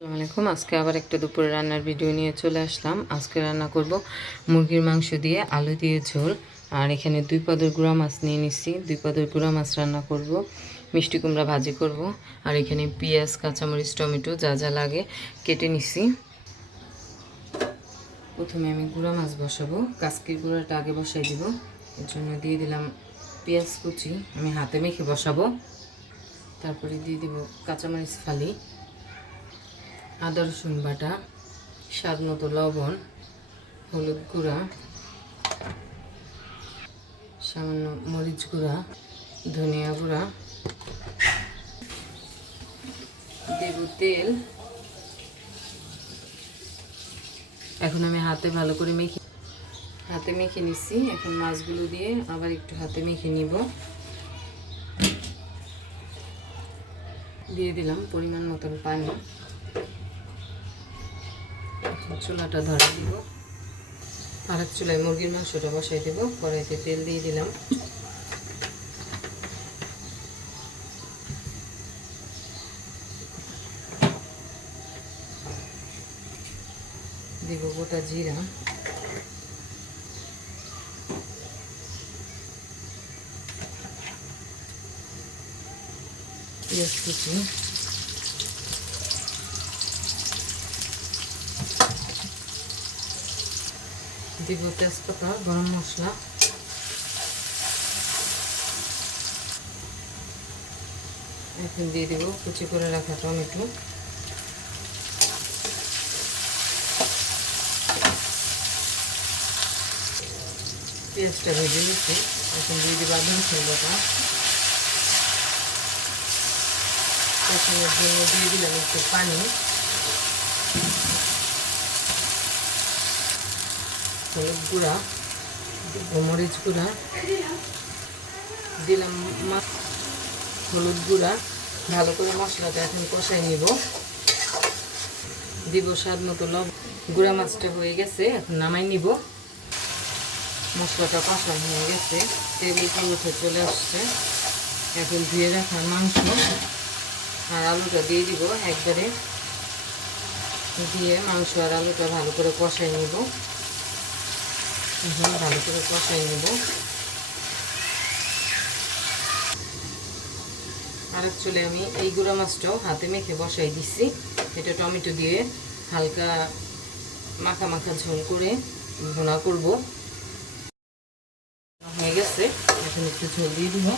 আসসালামু আলাইকুম। আজকে আবার একটা দুপুরে রান্নার ভিডিও নিয়ে চলে আসলাম। আজকে রান্না করব মুরগির মাংস দিয়ে আলু দিয়ে ঝোল। আর এখানে 2 পাদের গুঁড়া মাছ নিয়ে নিছি। 2 পাদের গুঁড়া মাছ রান্না করব, মিষ্টি কুমড়া ভাজি করব। আর এখানে পেঁয়াজ, কাঁচামরিচ, টমেটো যা যা লাগে কেটে নিছি। প্রথমে আমি গুঁড়া মাছ বসাবো। কাসকির গুঁড়াটা আগে বসাই দিব। এর জন্য দিয়ে দিলাম পেঁয়াজ কুচি, আমি হাতে মেখে বসাবো। তারপরে দিয়ে দিব কাঁচামরিচ ফালি, আদা রসুন বাটা, স্বাদ মতো লবণ, হলুদ গুঁড়া, সামান্য মরিচ গুঁড়া, ধনিয়া গুঁড়া, দেব তেল। এখন আমি হাতে ভালো করে মেখে নিচ্ছি। এখন মাছগুলো দিয়ে আবার একটু হাতে মেখে নিব। দিয়ে দিলাম পরিমাণ মতন পানি। চুলাটা ধরে দিব। আর এক চুলায় মুরগির মাংসটা বসাই দেব। কড়াইতে তেল দিয়ে দিলাম। দিব গোটা জিরা, পেঁয়াজ কুচি, দিব তেজপাতা, গরম মশলা, এখন দিয়ে দেব কুচি করে রাখা টমেটো, পেঁয়াজটা ভেজে নিচ্ছি। এখন দিয়ে দেবো আদা রসুন বাটা। কষানোর জন্য দিয়ে দিলাম একটু পানি, হলুদ গুঁড়া, মরিচ গুঁড়া দিলাম, হলুদ গুঁড়া। ভালো করে মশলাটা এখন কষাই নিব। দিব স্বাদ মতো লবণ। গুঁড়া মাছটা হয়ে গেছে, এখন নামাই নিব। মশলাটা কষানো হয়ে গেছে, তেল উপরে উঠে চলে আসছে। এখন ধুয়ে রাখা মাংস আর আলুটা দিয়ে দিব একবারে। দিয়ে মাংস আর আলুটা ভালো করে কষাই নিব। ভালো করে কষাই নিব। আর চলে আমি এই গুঁড়া মাছটাও হাতে মেখে বসাই দিচ্ছি। এটা টমেটো দিয়ে হালকা মাখা মাখা ঝোল করে ভুনা করব। হয়ে গেছে, এখন একটু ঝোল দিয়ে দিব।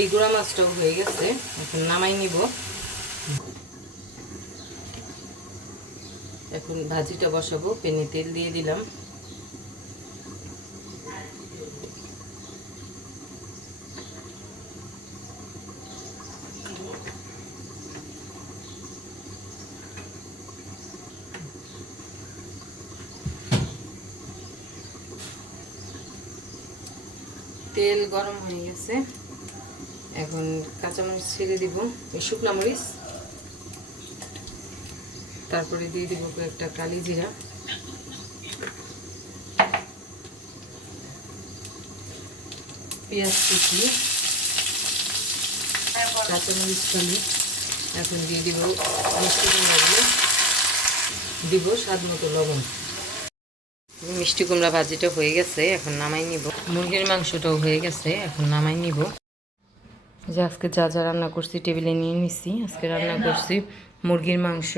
এই গুঁড়া মাছটাও হয়ে গেছে, এখন নামাই নিব। এখন ভাজিটা বসাবো। প্যানে তেল দিয়ে দিলাম। তেল গরম হয়ে গেছে, এখন কাঁচামরিচ ছেড়ে দিব, শুকনো মরিচ। তারপরে দিয়ে দিব কয়েকটা কালি জিরা, পেঁয়াজ কুচি, কাঁচামরিচ ফালি। এখন দিয়ে দিব মিষ্টি কুমড়াগুলো, দিব স্বাদ মতো লবণ। মিষ্টি কুমড়া ভাজিটা হয়ে গেছে, এখন নামাই নিব। মুরগির মাংসটাও হয়ে গেছে, এখন নামাই নিব। যে আজকে যা যা রান্না করছি টেবিলে নিয়ে নিছি। আজকে রান্না করছি মুরগির মাংস,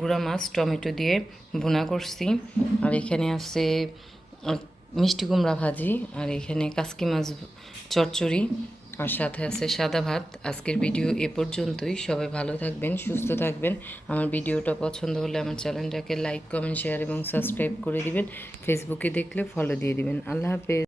গুঁড়া মাছ, টমেটো দিয়ে ভুনা করছি। আর এখানে আছে মিষ্টি কুমড়া ভাজি, আর এখানে কাসকি মাছ চচ্চড়ি, আর সাথে আছে সাদা ভাত। আজকের ভিডিও এ পর্যন্তই। সবাই ভালো থাকবেন, সুস্থ থাকবেন। আমার ভিডিওটা পছন্দ হলে আমার চ্যানেলটাকে লাইক, কমেন্ট, শেয়ার এবং সাবস্ক্রাইব করে দিবেন। ফেসবুকে দেখলে ফলো দিয়ে দিবেন। আল্লাহ হাফেজ।